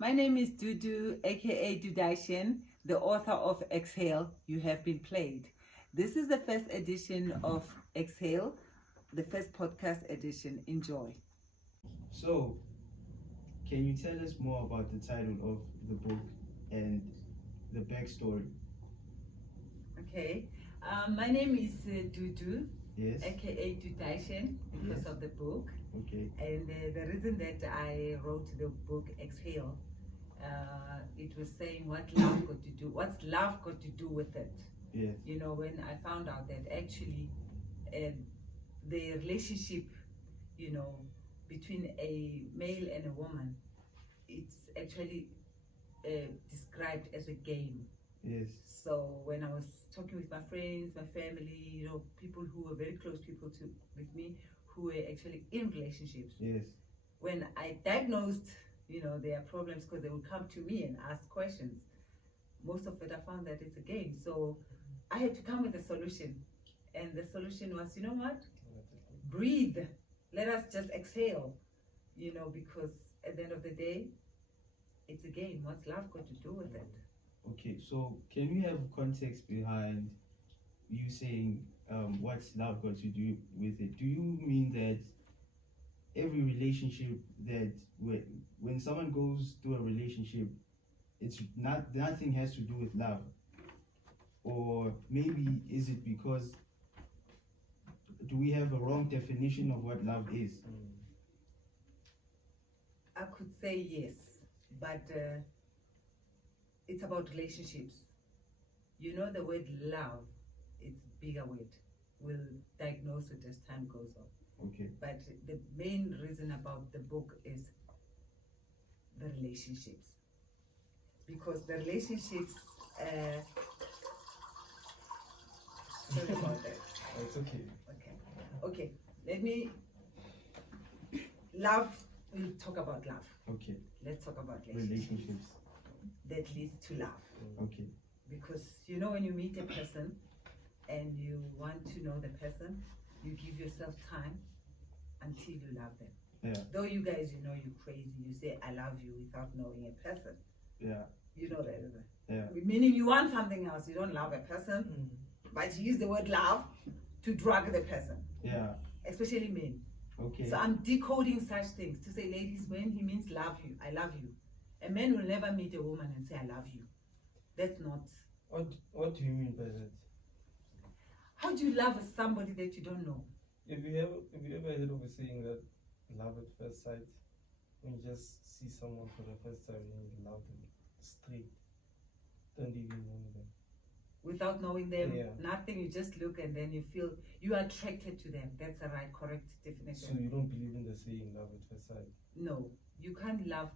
My name is Dudu, aka Dudashen, the author of Exhale, You Have Been Played. This is the first edition of Exhale, the first podcast edition. Enjoy. So, can you tell us more about the title of the book and the backstory? Okay. My name is Dudu, Yes. aka Dudashen, because Yes. of the book. Okay. And the reason that I wrote the book Exhale, it was saying what's love got to do with it. Yes. You know, when I found out that actually the relationship, you know, between a male and a woman, it's actually described as a game. Yes. So when I was talking with my friends, my family, you know, people who were very close people with me, who were actually in relationships, Yes. when I diagnosed, you know, their problems, because they would come to me and ask questions, most of it I found that it's a game. So I had to come with a solution, and the solution was, you know what? Breathe. Let us just exhale, you know, because at the end of the day, it's a game. What's love got to do with it? Okay. So, can we have context behind you saying what's love got to do with it? Do you mean that every relationship that when someone goes through a relationship, it's nothing has to do with love? Or maybe is it because do we have a wrong definition of what love is? I could say yes, but it's about relationships. You know, the word love, it's a bigger word. We'll diagnose it as time goes on. Okay. But the main reason about the book is the relationships. Because the relationships, sorry about that. Oh, it's okay. Okay, let me, love, we'll talk about love. Okay. Let's talk about relationships. Relationships. That leads to love. Okay. Because you know, when you meet a person and you want to know the person, you give yourself time until you love them. Yeah. Though you guys, you know, you're crazy, you say I love you without knowing a person. Yeah. You know that, isn't it? Yeah. Meaning you want something else, you don't love a person, but you use the word love to drag the person, Yeah. especially men. Okay. So I'm decoding such things to say, ladies, when he means love you, I love you. A man will never meet a woman and say I love you. That's not. What do you mean by that? How do you love somebody that you don't know? If you ever heard of a saying that love at first sight, when you just see someone for the first time and you love them straight, don't even know them. Without knowing them, Yeah. nothing, you just look and then you feel you are attracted to them. That's the right, correct So definition. you don't believe in the saying love at first sight? No, you can't love.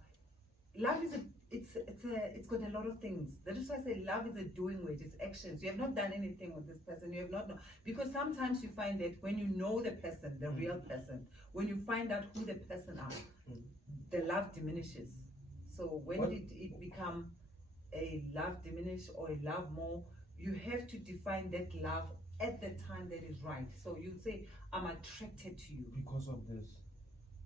Love is it's got a lot of things. That is why I say love is a doing word, it's actions. You have not done anything with this person, you have not known. Because sometimes you find that when you know the person, the real person, when you find out who the person are, the love diminishes. So when did it become a love diminish or a love more? You have to define that love at the time that is right. So you say, I'm attracted to you. Because of this.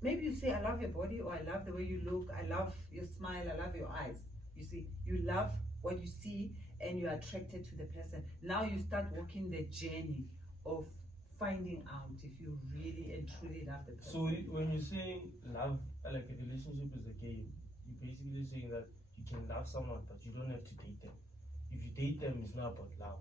Maybe you say, I love your body, or I love the way you look, I love your smile, I love your eyes. You see, you love what you see and you're attracted to the person. Now you start walking the journey of finding out if you really and truly love the person. So when you're saying love, like a relationship is a game, you're basically saying that you can love someone, but you don't have to date them. If you date them, it's not about love.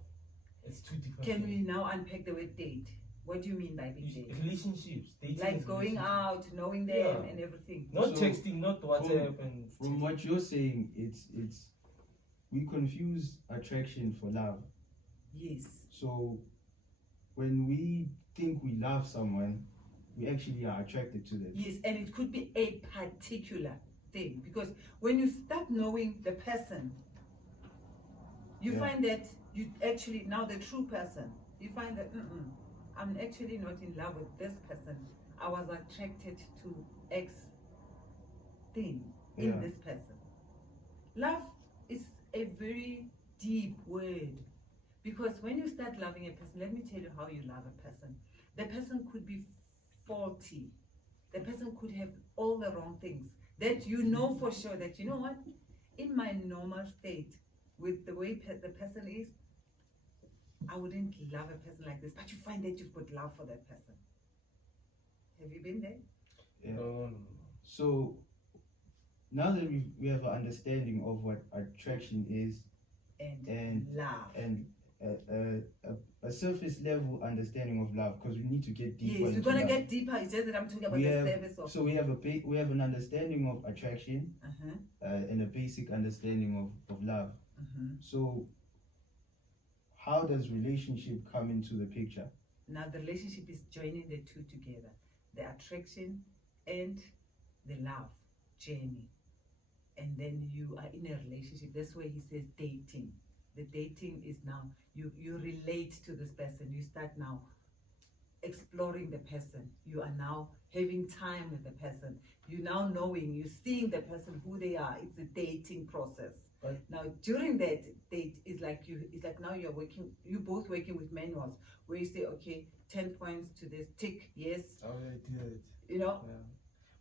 It's two different Can things. we now unpack the word date? What do you mean by big date? Relationships, dating Like is going relationship. out, knowing them Yeah. and everything. Not So, texting, not WhatsApp and From what you're saying, it's we confuse attraction for love. Yes. So when we think we love someone, we actually are attracted to them. Yes, and it could be a particular thing, because when you start knowing the person, you Yeah. find that you actually, now the true person, you find that I'm actually not in love with this person. I was attracted to X thing in Yeah. this person. Love is a very deep word, because when you start loving a person, let me tell you how you love a person. The person could be faulty. The person could have all the wrong things. that you know for sure that, you know what, in my normal state, with the way the person is, I wouldn't love a person like this, but you find that you've got love for that person. Have you been there? Yeah. No. So now that we have an understanding of what attraction is And love. and a surface level understanding of love, because we need to get deeper. Yes, we're into gonna love. get deeper. It's just that I'm talking about We the have- service of. So we have an understanding of attraction and a basic understanding of love. So how does relationship come into the picture? Now the relationship is joining the two together, the attraction and the love journey, and then you are in a relationship. That's where he says dating. The dating is now you relate to this person. You start now exploring the person. You are now having time with the person. You now knowing, you seeing the person who they are. It's a dating process. But now during that date is like it's like now you both working with manuals where you say, okay, 10 points to this, tick, yes. I already did it. You know? Yeah.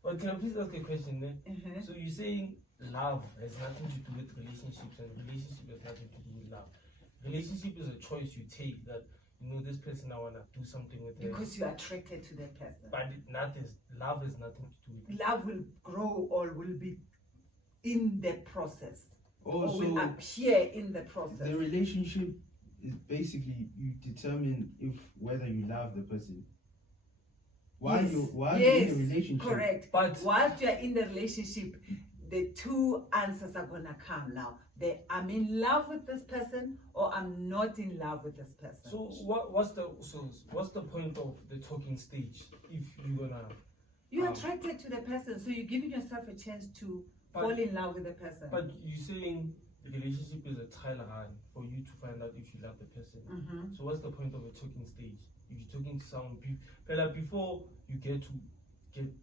But can I please ask a question then? So you're saying love has nothing to do with relationships, and relationship has nothing to do with love. Relationship is a choice you take, that you know this person, I wanna do something with them. Because you're attracted to that person. But love has nothing to do with it. Love will grow or will be in the process. Or Also, will appear in the process. the relationship is basically you determine whether you love the person. While Yes. you're in Yes, a relationship. correct. But Whilst you're in the relationship, the two answers are gonna come now. I'm in love with this person, or I'm not in love with this person. so what's the point of the talking stage if you're gonna? You're attracted to the person, so you're giving yourself a chance to fall in love with the person. But you're saying the relationship is a trial run for you to find out if you love the person. So what's the point of a talking stage? If you're talking to someone, before you get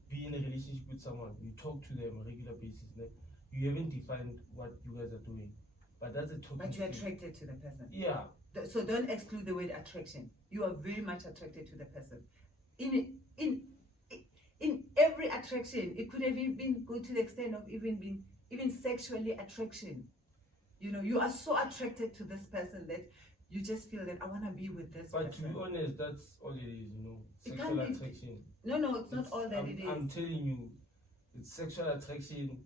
be in a relationship with someone, you talk to them on a regular basis. You haven't defined what you guys are doing, but that's a talking. But you're stage. attracted to the person. Yeah. So don't exclude the word attraction. You are very much attracted to the person. In every attraction, it could have even been go to the extent of even sexually attraction. You know, you are so attracted to this person that you just feel that I want to be with this But person. to be honest, that's all it is, you know. It Sexual can't be- attraction. No, it's not all that it is. I'm telling you, it's sexual attraction.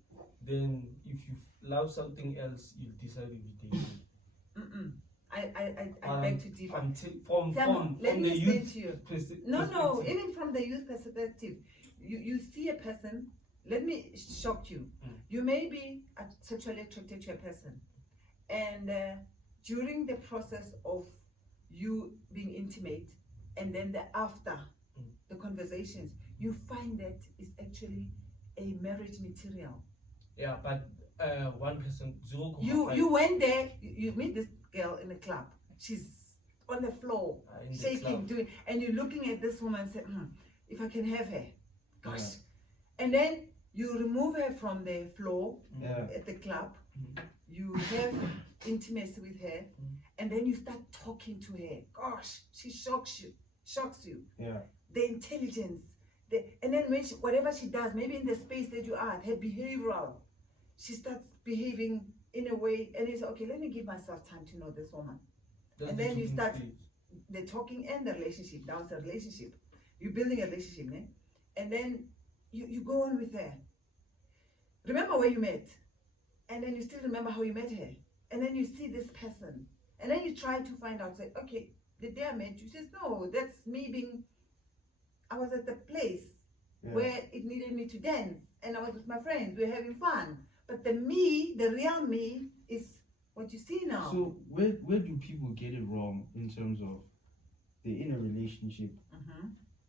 Then if you love something else, you'll decide if you date it. I beg to differ. From Let the me explain youth to you. perspective. No, even from the youth perspective, you see a person. Let me shock you. You may be sexually attracted to a person, and during the process of you being intimate, and then the conversations, you find that it's actually a marriage material. Yeah, but one person 0.5. You went there. You meet this girl in the club. She's on the floor, in the shaking, club. and you're looking at this woman and say, if I can have her, gosh. Yeah. And then you remove her from the floor Yeah. at the club. You have intimacy with her, and then you start talking to her. Gosh, she shocks you. Yeah. The intelligence, and then when whatever she does, maybe in the space that you are, her behavioral, she starts behaving in a way, and you say, okay, let me give myself time to know this woman. That's And the then you talking start stage. the talking and the relationship. Now it's a relationship. You're building a relationship, né? And then you go on with her. Remember where you met, and then you still remember how you met her, and then you see this person, and then you try to find out. Say, okay, the day I met you, says no, that's me being. I was at the place where it needed me to dance, and I was with my friends. We were having fun, but the real me, is what you see now. So where do people get it wrong in terms of they're in a relationship,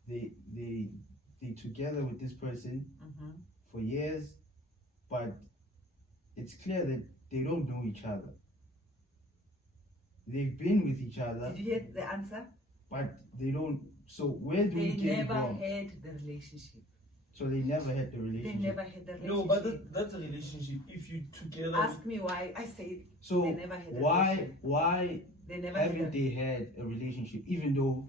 they together with this person for years, but it's clear that they don't know each other. They've been with each other. Did you hear the answer? But they don't. So where do we They get it never wrong? had the relationship. So they never had the They relationship. never had the relationship. No, but that's a relationship. If you together. Ask me why. I say So they never had a why relationship. They never haven't had they had a relationship? Even though,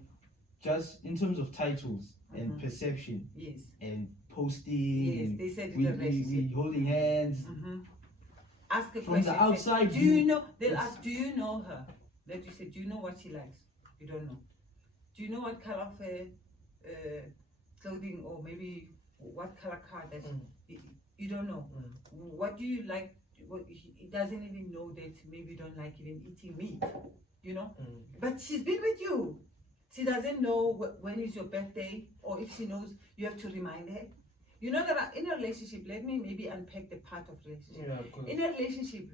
just in terms of titles and perception yes. and posting. Yes, and they said it's we a relationship. we holding hands. Ask a From question. the say, outside, do you know? They'll it's- ask, do you know her? Then you say, do you know what she likes? You don't know. Do you know what color of clothing, or maybe what color car that you don't know? What do you like? What, he doesn't even know that maybe you don't like even eating meat, you know. But she's been with you. She doesn't know when is your birthday, or if she knows, you have to remind her. You know that in a relationship, let me maybe unpack the part of relationship. Yeah, In a relationship,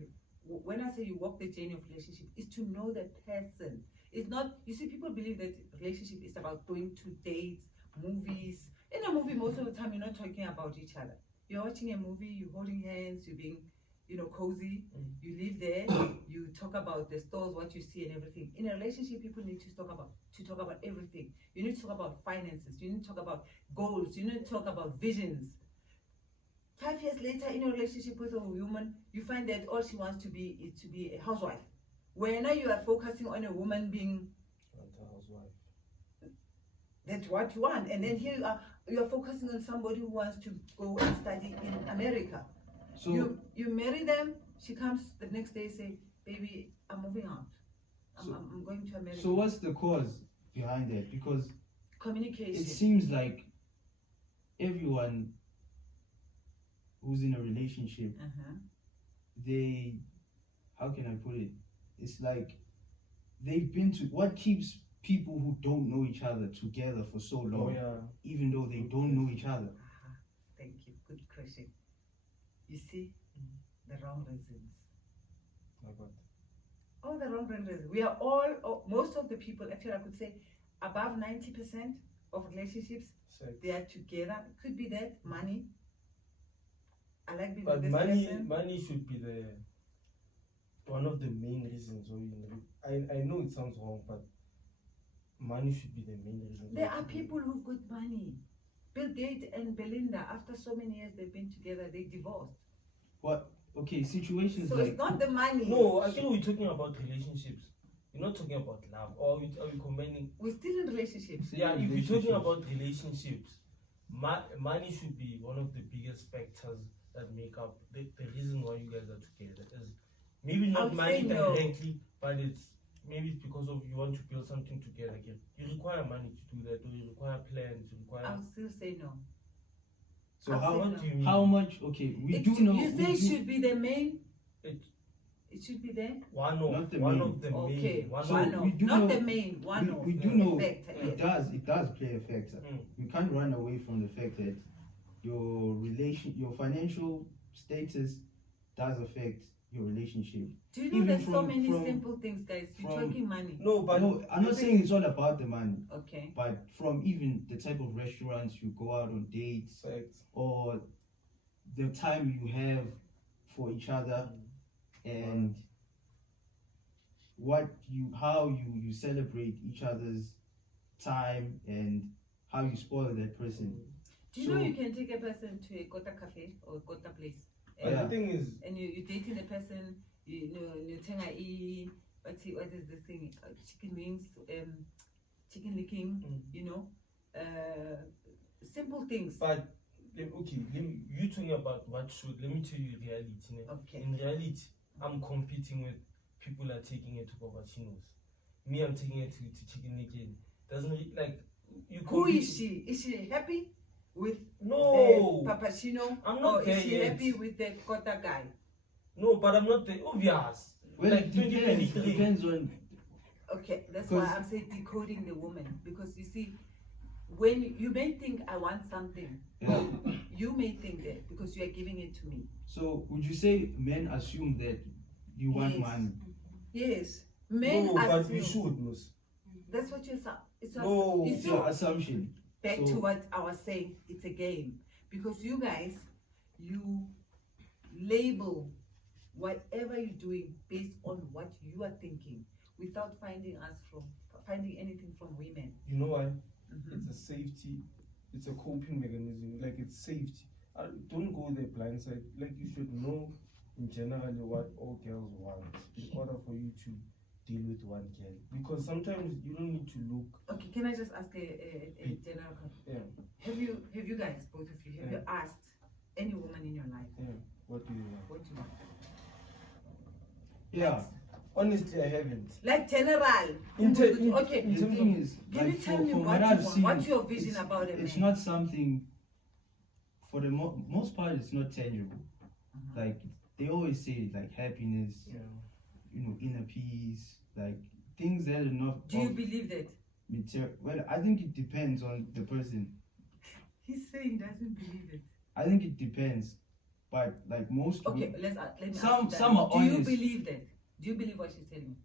when I say you walk the journey of relationship, is to know the person. It's not, you see, people believe that relationship is about going to dates, movies. In a movie, most of the time, you're not talking about each other. You're watching a movie, you're holding hands, you're being, cozy. You live there, you talk about the stores, what you see and everything. In a relationship, people need to talk about everything. You need to talk about finances, you need to talk about goals, you need to talk about visions. 5 years later, in a relationship with a woman, you find that all she wants to be is to be a housewife. Where now you are focusing on a woman being a housewife. that's what you want, and then here you are focusing on somebody who wants to go and study in America. So you marry them, she comes the next day, say, baby, I'm moving out. I'm going to America. so what's the cause behind that? Because Communication. it seems like everyone who's in a relationship, they, how can I put it? It's like they've been to, what keeps people who don't know each other together for so long, even though they don't know each other? Thank you. Good question. You see, the wrong reasons. Like what? All the wrong reasons. We are all, most of the people, actually, I could say above 90% of relationships, Sex. they are together. It could be that money. I like being But with this person. money should be the one of the main reasons. I know it sounds wrong, but money should be the main reason. There are people who've got money. Bill Gates and Belinda, after so many years they've been together, they divorced. What? Okay, situations So like it's not the money. No, actually we're talking about relationships. We're not talking about love. Or are we combining? We're still in relationships. Yeah, if you're talking about relationships, money should be one of the biggest factors that make up the reason why you guys are together. Is maybe not money directly, but it's maybe it's because of you want to build something together again. You require money to do that, or you require plans, you require. I'll still say no. so What do you mean? how much? Okay, we do know. You say it should be the main. It should be there. one of Not the one main. of the Okay, main. One So one of, of, we do not know- the main. One of. we do know Effect, it yes. does play a factor. You can't run away from the fact that your financial status does affect your relationship. Do you know Even there's so from- many from- simple things, guys? You're from- talking money. no, but No, I'm not saying it's all about the money, Okay. but from even the type of restaurants you go out on dates, sex. or the time you have for each other, and how you celebrate each other's time, and how you spoil that person. Do you know you can take a person to a Kota cafe or a Kota place? But Yeah. the thing is, And you're dating the person, you what is this thing? Chicken wings, chicken licking, simple things. but you talking about what should. Let me tell you reality. Ne? Okay. In reality, I'm competing with people are taking it to Papachinos. Me, I'm taking it to chicken again. Doesn't it, like you? Who compete- is she? Is she happy with No, the Papachino? I'm not or there is she yet. happy with the Kota guy? no, but I'm not the obvious. Well, like it depends on. Okay, that's why 'Cause- I'm saying decoding the woman, because you see, when you may think I want something, Yeah. you may think that because you are giving it to me. So would you say men assume that you want Yes. money? Yes, men No, but assume. we should, Mus. That's what you're saying. No, you It's see, your assumption. back So- to what I was saying, it's a game. Because you guys, you label whatever you're doing based on what you are thinking, without finding anything from women. You know why? Mhm. It's a safety. It's a coping mechanism. Like it's safety. Don't go there blindside. Like you should know in general what all girls want in order for you to deal with one girl, because sometimes you don't need to look. Okay, can I just ask a general question? Yeah. Have you guys, both of you, have you asked any woman in your life? Yeah. What do you want? What do you want? Yeah. Honestly, I haven't. Like general. Okay. The thing is, Can you like, tell me from what you I've want? seen, What's your vision about a man? It's not something. For the most part, it's not tangible. Like they always say, like happiness, inner peace, like things that are not. Do you believe that? Well, I think it depends on the person. He's saying he doesn't believe it. I think it depends, but like most. Okay, let me ask you that. Some are honest. Do you believe that? Do you believe what she's telling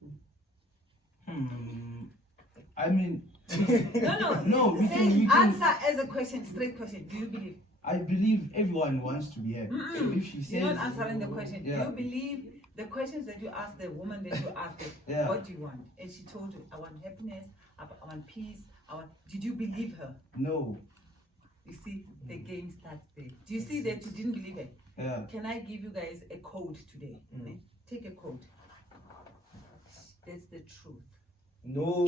you? I mean. No. We can answer as a question, straight question. Do you believe? I believe everyone wants to be happy. So if she says, you're not answering the question. Yeah. Do you believe the questions that you asked the woman that you asked her? What do you want? And she told you, I want happiness, I want peace, Did you believe her? No. You see, the game starts there. Do you see that you didn't believe it? Yeah. Can I give you guys a code today? Take a code. That's the truth. No.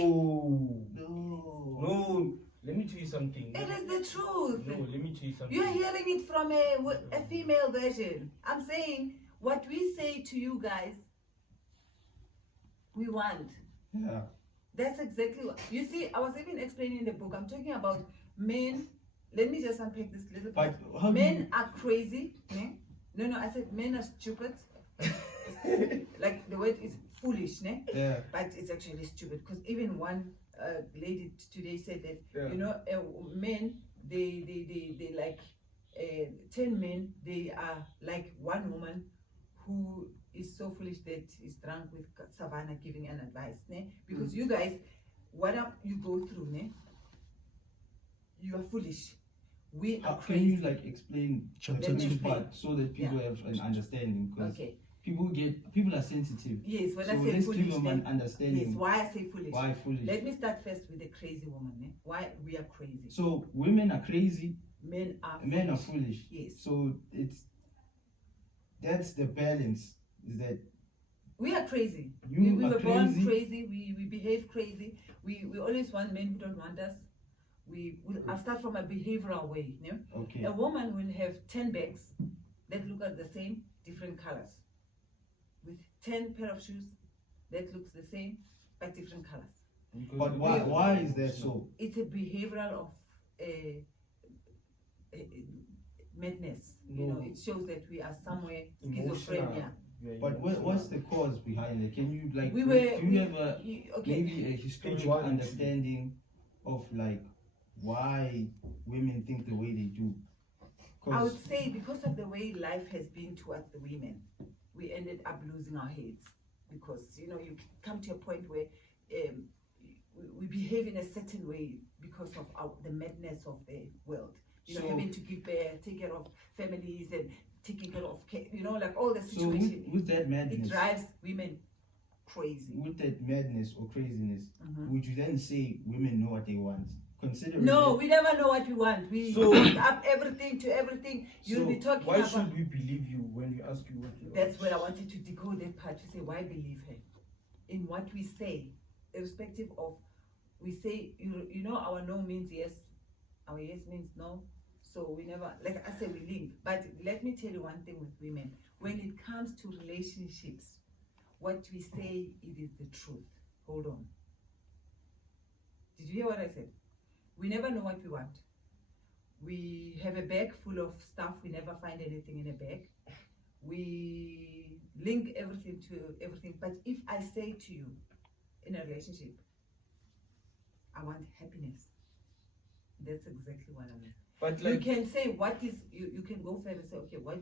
Let me tell you something. It is the truth. No, let me tell you something. You're hearing it from a female version. I'm saying what we say to you guys, we want. Yeah. That's exactly what you see. I was even explaining in the book. I'm talking about men. Let me just unpack this little bit. But men are crazy. Ne? No, I said men are stupid. Like the word is foolish, ne? Yeah. But it's actually stupid because even one lady today said that men they like 10 men, they are like one woman who is so foolish that is drunk with Savannah giving an advice, ne? Because you guys, you go through, ne? You are foolish. We are crazy. Can you like explain the part so that people have an understanding? Because people are sensitive. Yes, when so I say let's foolish, give them an understanding. Yes, why I say foolish. Why foolish? Let me start first with the crazy woman. Ne? Why we are crazy. So women are crazy. Men are foolish. Yes. So that's the balance. Is that we are crazy. We were born crazy. We behave crazy. We always want men who don't want us. I'll start from a behavioral way. You know? Okay. A woman will have 10 bags that look at the same, different colors. With 10 pair of shoes that looks the same, but different colors. But why is that so? It's a behavioral of madness. No. You know, it shows that we are somewhere schizophrenia. But what's the cause behind it? Can you like? Do you have maybe a historical understanding of like why women think the way they do? I would say because of the way life has been towards the women, we ended up losing our heads. Because you come to a point where we behave in a certain way because of the madness of the world. Having to give birth, take care of families, and taking care of like all the situations. So with that madness, it drives women crazy. With that madness or craziness, would you then say women know what they want? Considering no, we never know what we want. We hook up everything to everything. You'll be talking why about. Why should we believe you when you ask you what you want? That's where I wanted to decode that part to say why believe her in what we say, irrespective of we say our no means yes, our yes means no. So we never, like I said, we link. But let me tell you one thing with women. When it comes to relationships, what we say, it is the truth. Hold on. Did you hear what I said? We never know what we want. We have a bag full of stuff. We never find anything in a bag. We link everything to everything. But if I say to you in a relationship, I want happiness, that's exactly what I mean. But you can say what is you can go further and say, okay, what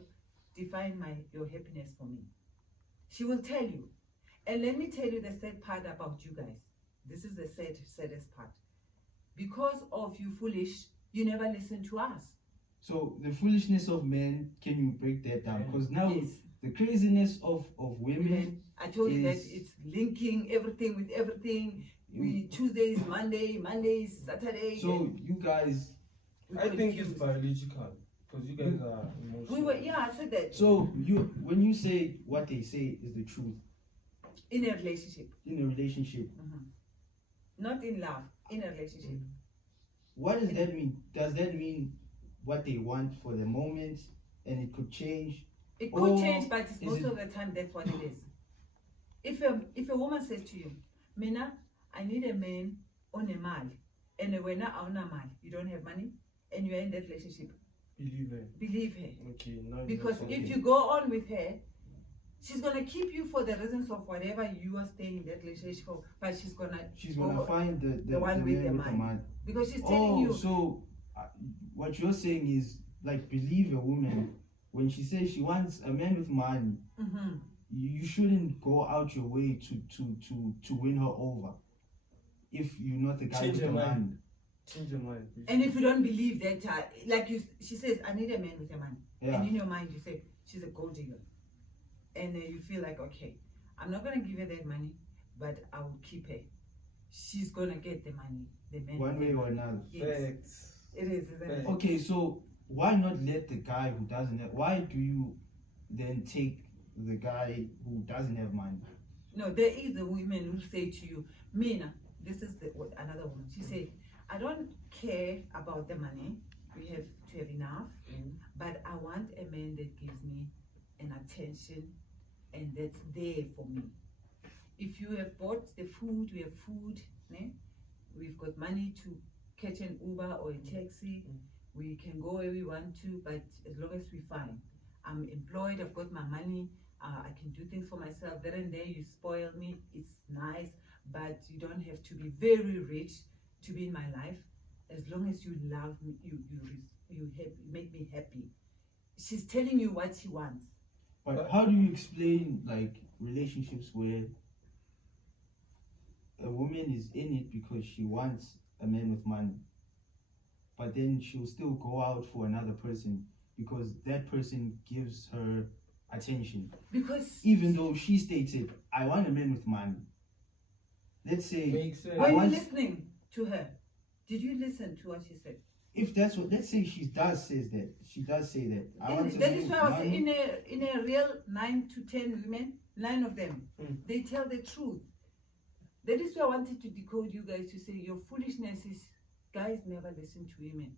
define your happiness for me? She will tell you. And let me tell you the sad part about you guys. This is the saddest part. Because of you foolish, you never listen to us. So the foolishness of men, can you break that down? Because now the craziness of women. I told you that it's linking everything with everything. Tuesdays, Mondays, Saturday. So you guys. I think it's biological because you guys are emotional. I said that. So when you say what they say is the truth, In a relationship. In a relationship. Not in love, in a relationship. What does that mean? Does that mean what they want for the moment and it could change? It could change, but it's most of the time that's what it is. If a woman says to you, Mina, I need a man on a mal, and when on a mal, you don't have money, and you're in that relationship, believe her. Okay, now because if you go on with her, she's gonna keep you for the reasons of whatever you are staying in that relationship for, but she's gonna find the one with the man. Because she's telling you. So what you're saying is like believe a woman when she says she wants a man with money. You shouldn't go out your way to win her over if you're not the guy with the money. Change your mind. And if you don't believe that, she says, I need a man with a money. Yeah. And in your mind, you say, she's a gold digger. And you feel like, okay, I'm not going to give her that money, but I will keep her. She's going to get the money. The man. One way or another. Yes. Facts. It is, isn't it? Okay, so why not let the guy who doesn't have, why do you then take the guy who doesn't have money? No, there is the women who say to you, Mina, this is another woman. She said, I don't care about the money. We have to have enough, but I want a man that gives me an attention and that's there for me. If you have bought the food, we have food, we've got money to catch an Uber or a taxi, we can go where we want to, but as long as we find, I'm employed, I've got my money, I can do things for myself. There and there you spoil me, it's nice, but you don't have to be very rich to be in my life. As long as you love me, you make me happy. She's telling you what she wants. But how do you explain like relationships where a woman is in it because she wants a man with money, but then she'll still go out for another person because that person gives her attention? Because even though she stated, I want a man with money. Let's say, were you listening to her? Did you listen to what she said? If that's what, let's say she does say that. That is why I was in a real 9 to 10 women, 9 of them, they tell the truth. That is why I wanted to decode you guys to say your foolishness is guys never listen to women.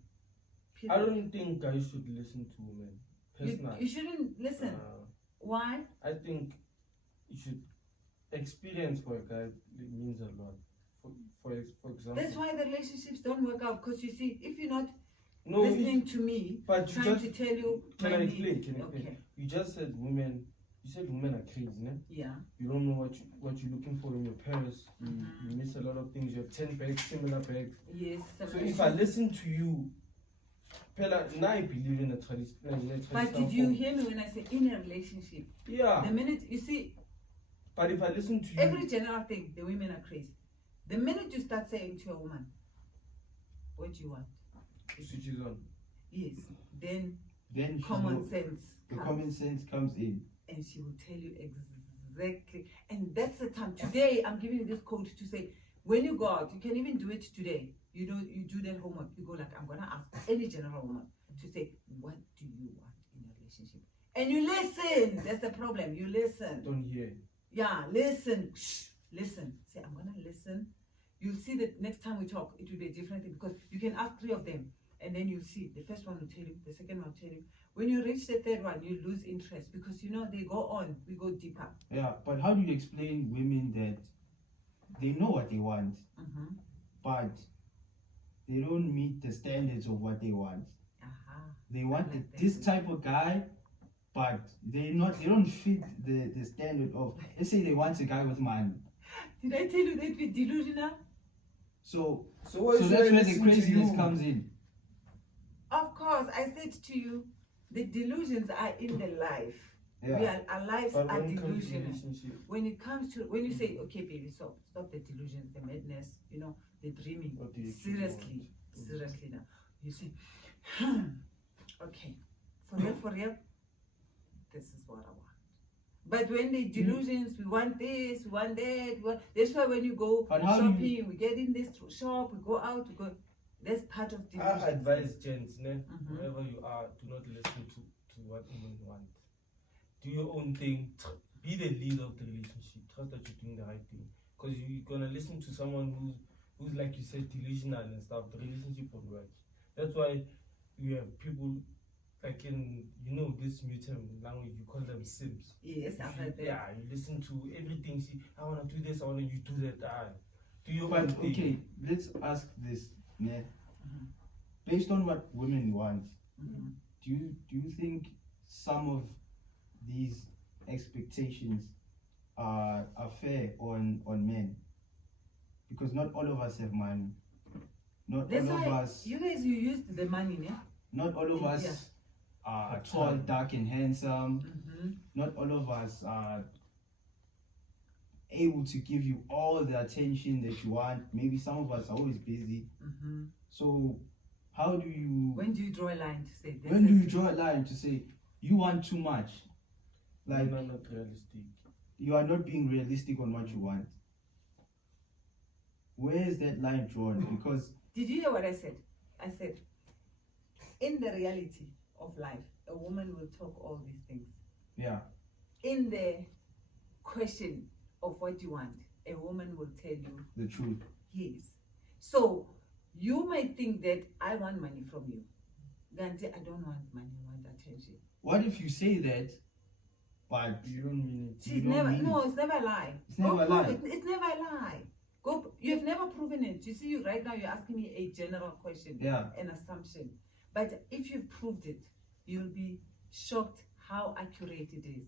Period. I don't think guys should listen to women. Personally, you shouldn't listen. Why? I think you should experience for a guy means a lot. For example, that's why the relationships don't work out, because you see, if you're not listening to me, but trying to tell you, can I explain? You just said women. You said women are crazy, ne? Yeah. You don't know what you're looking for in your parents. You miss a lot of things. You have 10 bags, similar bags. Yes. So if I listen to you, now I believe in a tradition. But did you hear me when I say in a relationship? Yeah. The minute you see. But if I listen to you, every general thing, the women are crazy. The minute you start saying to a woman, what do you want? Switches on. Yes. Then common sense. The common sense comes in. And she will tell you exactly. And that's the time. Today, I'm giving you this code to say, when you go out, you can even do it today. You do that homework. You go like, I'm going to ask any general woman to say, what do you want in a relationship? And you listen. That's the problem. You listen. Don't hear. Yeah, listen. Shh. Listen. Say, I'm going to listen. You'll see that next time we talk, it will be a different thing, because you can ask 3 of them. And then you'll see, the first one will tell you, the second one will tell you. When you reach the third one, you lose interest, because they go on, we go deeper. Yeah, but how do you explain women that they know what they want, but they don't meet the standards of what they want? They want this type of guy, but they don't fit the standard of, let's say they want a guy with money. Did I tell you that we're delusional? So that's where the craziness comes in. Of course, I said to you, the delusions are in the life. Yeah. Our lives are delusional. When you say, okay, baby, stop the delusions, the madness, the dreaming. Seriously now. You say, okay, for real, this is what I want. But when the delusions, we want this, we want that, that's why when you go shopping, we get in this shop, we go out, that's part of delusion. I advise gents, wherever you are, do not listen to what women want. Do your own thing. be the leader of the relationship. Trust that you're doing the right thing. Because you're gonna listen to someone who's like you said, delusional and stuff. The relationship won't work. That's why you have people like in this mutant language, you call them sims. Yes, I've heard that. Yeah, you listen to everything. See, I wanna do this. I wanna you do that. Do your But own thing. okay, let's ask this, yeah. Based on what women want, do you think some of these expectations are fair on men? Because not all of us have money. Not That's all of why us. you guys, you used the money, yeah? Not all of us Yeah. are tall, dark, and handsome. Not all of us are able to give you all the attention that you want. Maybe some of us are always busy. So, how do you? When do you draw a line to say this? When do you draw a line to say you want too much? Like not realistic. you are not being realistic on what you want. Where is that line drawn? Because Did you hear what I said? I said, in the reality of life, a woman will talk all these things. yeah, In the question of what you want, a woman will tell you the truth. yes. So you might think that I want money from you. Gante, I don't want money, I want attention. What if you say that, but You don't mean it. She's You don't never, mean no, it's never a lie. It's never Go a prove lie. it. It's never a lie. You've never proven it. You see, you right now, you're asking me a general question, yeah, an assumption. But if you've proved it, you'll be shocked how accurate it is.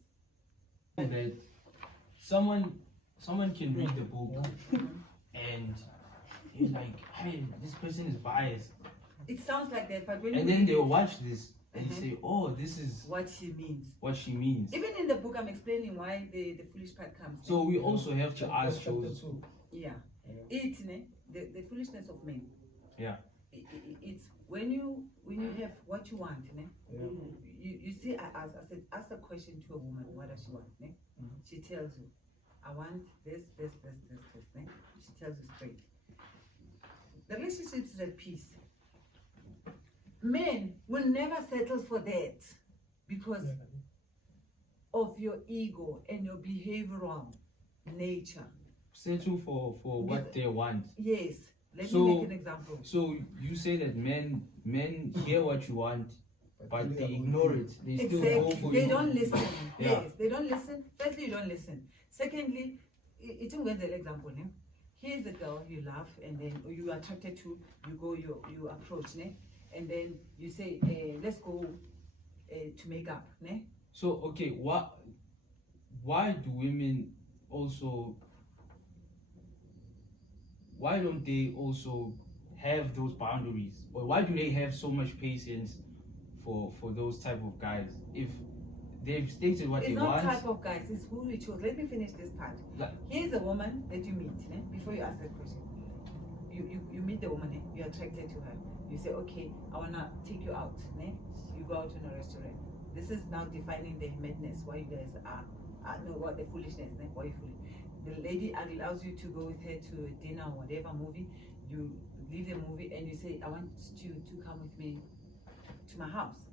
that someone can read the book and he's like, hey, this person is biased, It sounds like that, but when and you then read they'll watch this and Mhm. say, oh, this is what she means. what she means. Even in the book, I'm explaining why the foolish part comes. So we also have to ask Chapter those. 2. Yeah. It's the foolishness of men. Yeah. It's when you have what you want, you see, I said, ask a question to a woman, what does she want? She tells you, I want this. She tells you straight. The relationship is at peace. Men will never settle for that because of your ego and your behavioral nature. Settle for what they want. Yes. Let So- me make an example. So you say that men hear what you want, but they ignore it. They still go Exactly. for They you. don't listen. Yeah. Yes, they don't listen. Firstly, you don't listen. Secondly, it's an example. Here's a girl you love, and then or you are attracted to. You go, you approach, and then you say, let's go to make up. So okay, why do women also? Why don't they also have those boundaries, or why do they have so much patience for those type of guys if they've stated what It's they not want? type of guys. It's who we chose. Let me finish this part. Like- Here's a woman that you meet. Before you ask that question, you meet the woman. You're attracted to her. You say, okay, I wanna take you out. You go out in a restaurant. This is now defining the madness. Why you guys are no, what the foolishness. Why you foolish? The lady allows you to go with her to a dinner or whatever movie. You leave the movie and you say, I want you to come with me to my house.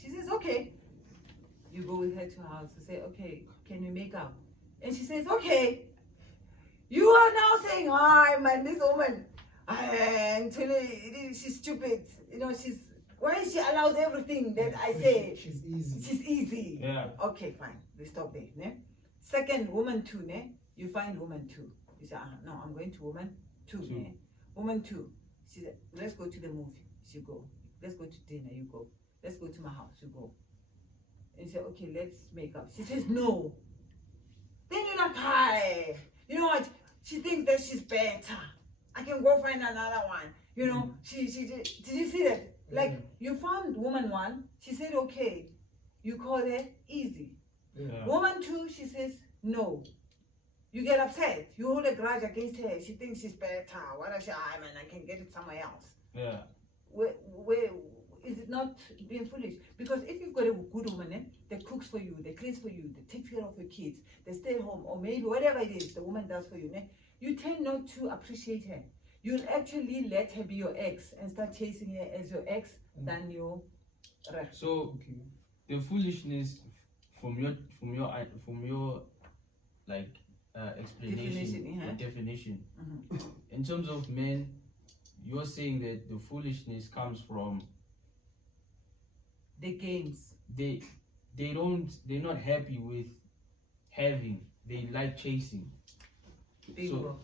She says, okay. You go with her to her house. You say, okay, can we make up? And she says, okay. You are now saying, hi, man, this woman. And she's stupid. Why she allows everything that I say? She's easy. She's easy. Yeah. Okay, fine. We stop there. Second, woman 2, you find woman 2. You say, no, I'm going to woman 2. Two. Woman 2. She said, let's go to the movie. She go. Let's go to dinner. You go. Let's go to my house. You go. And you say, okay, let's make up. She says, no. Then you're not hi. You know what? She thinks that she's better. I can go find another one. She did you see that? Like, you found woman 1. She said, okay. You call her easy. Yeah. Woman 2, she says, no. You get upset. You hold a grudge against her. She thinks she's better. What I say, man, I can get it somewhere else. Yeah. Where is it not being foolish? Because if you've got a good woman that cooks for you, that cleans for you, that takes care of your kids, that stay at home, or maybe whatever it is the woman does for you, you tend not to appreciate her. You'll actually let her be your ex and start chasing her as your ex than your ref. So the foolishness from your like explanation or definition. Mhm. In terms of men, you're saying that the foolishness comes from The games. they're not happy with having, they like chasing. Bingo.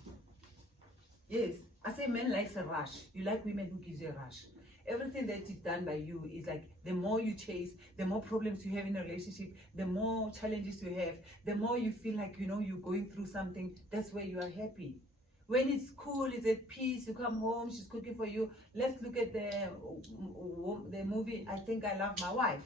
Yes, I say men likes a rush. You like women who gives you a rush. Everything that is done by you is like the more you chase, the more problems you have in a relationship, the more challenges you have, the more you feel like you're going through something. That's where you are happy. When it's cool, it's at peace, you come home, she's cooking for you. Let's look at the movie I Think I Love My Wife.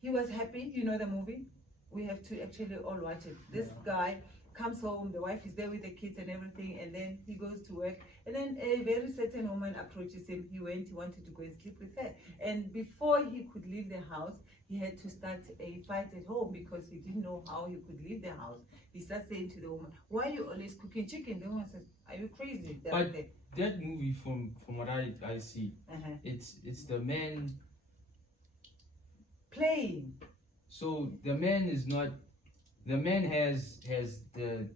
He was happy, the movie. We have to actually all watch it. This guy comes home, the wife is there with the kids and everything, and then he goes to work, and then a very certain woman approaches him. He wanted to go and sleep with her, and before he could leave the house, he had to start a fight at home because he didn't know how he could leave the house. He starts saying to the woman, "Why are you always cooking chicken?" The woman says, "Are you crazy?" But that movie, from what I see, it's the man playing. So the man is not. The man has the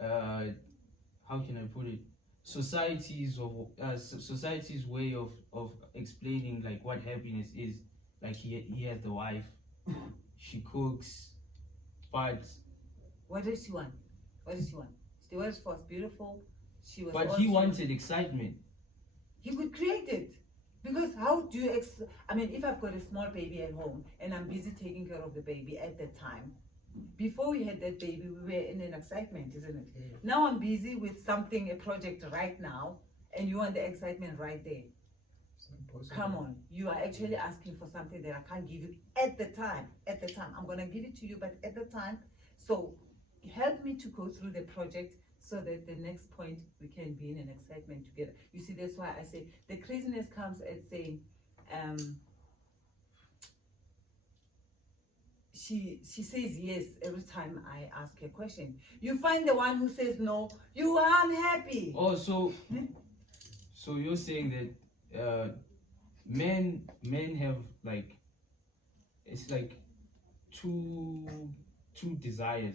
how can I put it? Society's way of explaining like what happiness is. Like he has the wife, she cooks, but what does she want? She was beautiful. She was. But he wanted excitement. He could create it. Because how do you, if I've got a small baby at home and I'm busy taking care of the baby at that time, before we had that baby, we were in an excitement, isn't it? Yeah. Now I'm busy with something, a project right now, and you want the excitement right there. Come on, you are actually asking for something that I can't give you at the time. I'm going to give it to you, but at the time, so help me to go through the project so that the next point we can be in an excitement together. You see, that's why I say the craziness comes at saying, she says yes every time I ask her a question. You find the one who says no, you are unhappy. Oh, so you're saying that men have like, it's like two desires.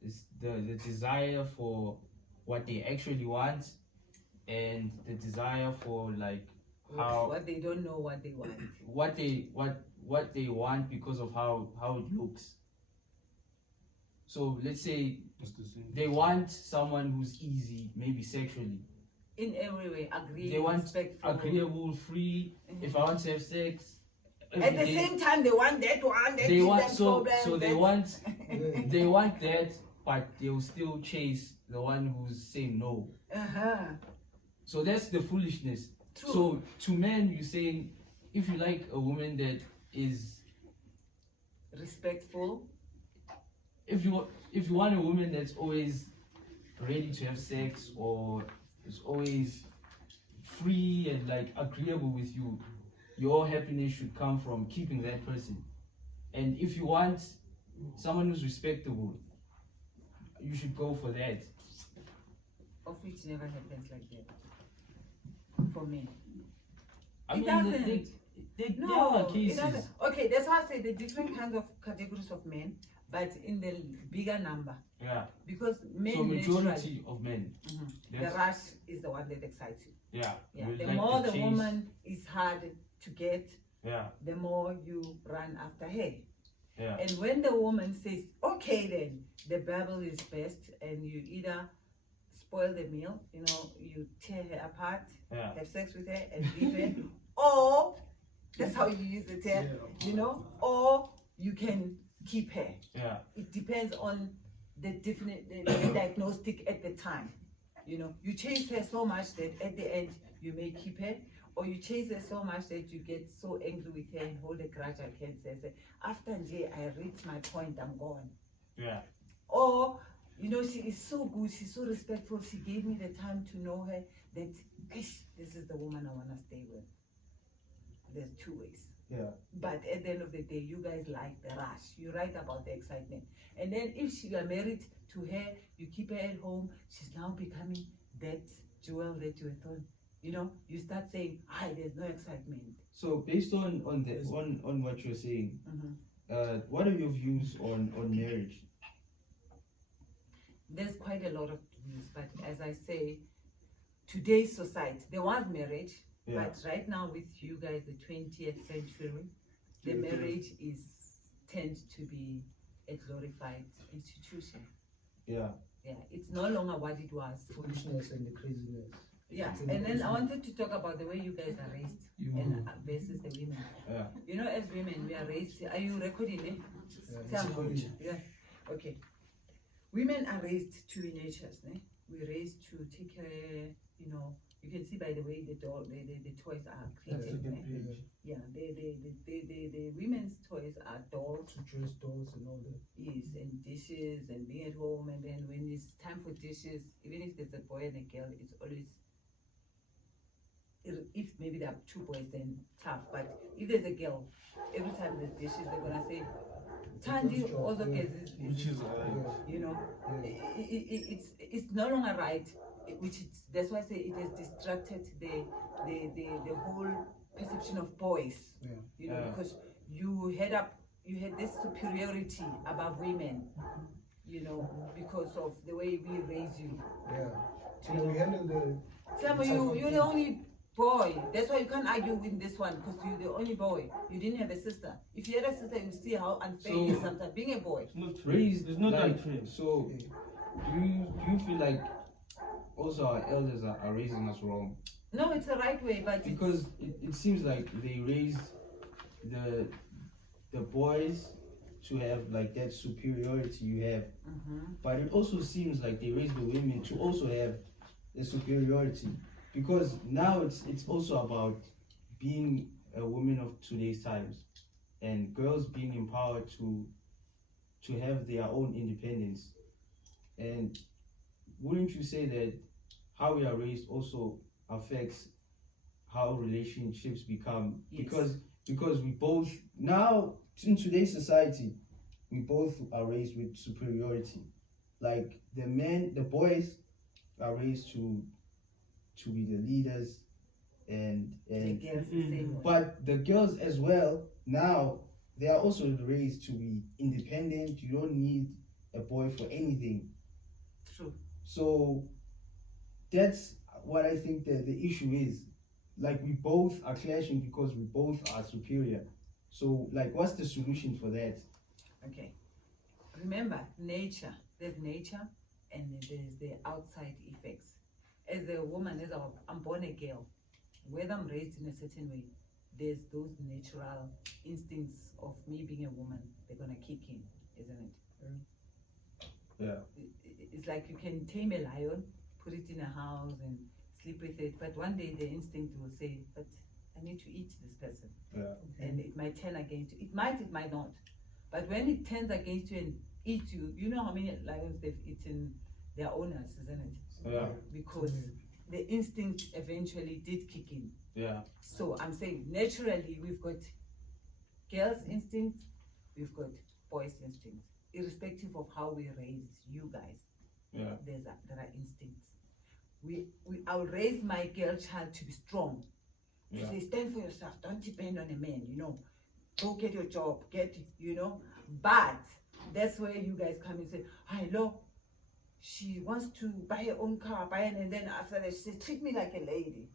It's the desire for what they actually want, and the desire for like how what they don't know what they want. What they want because of how it looks. So let's say they want someone who's easy, maybe sexually. In every way, they want agreeable, free. Mm-hmm. If I want to have sex. At the same time, they want that one. They want they want that, but they will still chase the one who's saying no. So that's the foolishness. True. So to men, you're saying if you like a woman that is respectful, if you want a woman that's always ready to have sex or is always free and like agreeable with you, your happiness should come from keeping that person. And if you want someone who's respectable, you should go for that. Of which never happens like that. For me. It doesn't. There are cases. Okay, that's why I say the different kinds of categories of men, but in the bigger number. Yeah. Because men. So majority of men. Mm-hmm. The rush is the one that excites you. Yeah. The like more the woman is hard to get, the more you run after her. Yeah. And when the woman says, okay then, the Bible is best, and you either spoil the meal, you tear her apart, have sex with her and leave her, or that's how you use the term, or you can keep her. Yeah. It depends on the diagnostic at the time. You chase her so much that at the end you may keep her, or you chase her so much that you get so angry with her and hold a grudge against her. Say, after I reach my point, I'm gone. Yeah. Or, she is so good, she's so respectful, she gave me the time to know her that this is the woman I want to stay with. There's two ways. Yeah. But at the end of the day, you guys like the rush. You write about the excitement. And then if you are married to her, you keep her at home, she's now becoming that jewel that you thought. You start saying, there's no excitement. So based on what you're saying, what are your views on marriage? There's quite a lot of views, but as I say, today's society, there was marriage, Yeah. but right now with you guys, the 20th century, the marriage is tend to be a glorified institution. Yeah. Yeah, it's no longer what it was. Foolishness and the craziness. Yeah, and then I wanted to talk about the way you guys are raised and versus the women. Yeah. You know, as women, we are raised. Are you recording it? Yeah, Tell me. Yeah. Okay. Women are raised to be natures. We're raised to take care. You know, you can see by the way the toys are created. Yeah, the women's toys are dolls. To dress dolls and all that. Yes, and dishes and being at home, and then when it's time for dishes, even if there's a boy and a girl, it's always, if maybe there are two boys, then tough. But if there's a girl, every time there's dishes, they're gonna say, Tandi also gets this, Which is you know, it's no longer right. That's why I say it has distracted the whole perception of boys. Yeah. You know, because you had this superiority above women, you know, because of the way we raise you. Yeah. So we handle the. Tell me, you're the only boy. That's why you can't argue with this one, because you're the only boy. You didn't have a sister. If you had a sister, you see how unfair it is sometimes being a boy. It's not Raised, It's not like, unfair. so do you feel like also our elders are raising us wrong? No, it's the right way, but Because it seems like they raised the boys to have like that superiority you have, but it also seems like they raise the women to also have the superiority, because now it's also about being a woman of today's times and girls being empowered to have their own independence. And wouldn't you say that how we are raised also affects how relationships become? Yes. Because we both now in today's society, we both are raised with superiority. Like the boys are raised to be the leaders, and the girls the same way. but the girls as well, now they are also raised to be independent. You don't need a boy for anything. True. So that's what I think the issue is. Like we both are clashing because we both are superior. So like what's the solution for that? Okay. Remember, nature. There's nature and there's the outside effects. As a woman, I'm born a girl. Whether I'm raised in a certain way, there's those natural instincts of me being a woman. They're gonna kick in, isn't it? Yeah. It's like you can tame a lion, put it in a house and sleep with it, but one day the instinct will say, but I need to eat this person. Yeah. And it might turn against you. It might not. But when it turns against you and eats you, you know how many lions they've eaten their owners, isn't it? Yeah. Because the instinct eventually did kick in. Yeah. So I'm saying naturally we've got girls' instincts, we've got boys' instincts. Irrespective of how we raise you guys, Yeah. there are instincts. I'll raise my girl child to be strong. To Yeah. say, stand for yourself, don't depend on a man, you know. Go get your job, you know. But that's where you guys come and say, hello, she wants to buy her own car, and then after that she says, treat me like a lady.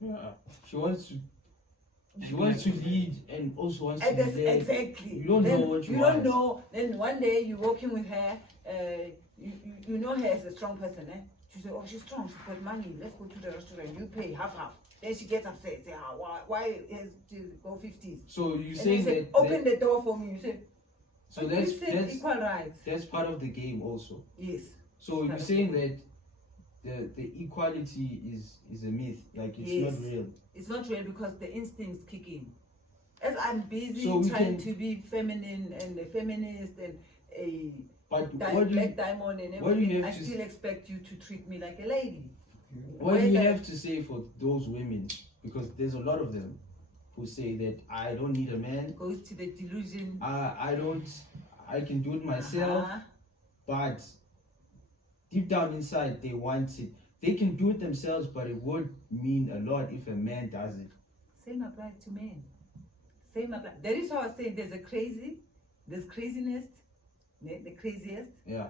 Yeah. She wants to lead and also wants to be led. Exactly. You don't know what you want. don't know. Then one day you're walking with her, you know her as a strong person, eh? She said, oh, she's strong, she's got money, let's go to the restaurant, you pay half. Then she gets upset, say, why has to go 50s? So you And say you say, that open the door for me. You say, so but that's you said equal rights. that's part of the game also. Yes. So It's you're part of saying the that the equality is a myth, like it's Yes. not real. It's not real because the instincts kick in. As I'm busy So we trying can- to be feminine and a feminist and a But what do black you, diamond and what do you everything, I have to still expect you to treat me like a lady. what do you Whether- have to say for those women? Because there's a lot of them who say that I don't need a man. Goes to the delusion. I can do it myself. Uh-huh. But deep down inside they want it. They can do it themselves, but it would mean a lot if a man does it. Same applies to men. Same applies. That is how I say there's a crazy There's craziness, the craziest. Yeah.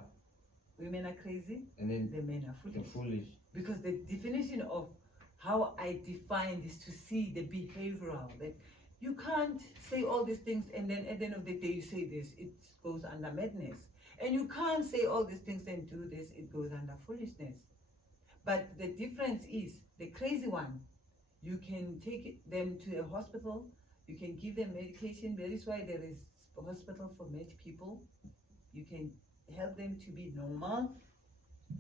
Women are crazy, And then the men are the foolish. foolish. Because the definition of how I define this to see the behavioral, that you can't say all these things and then at the end of the day you say this, it goes under madness. And you can't say all these things and do this, it goes under foolishness. But the difference is the crazy one, you can take them to a hospital, you can give them medication. That is why there is a hospital for mad people. You can help them to be normal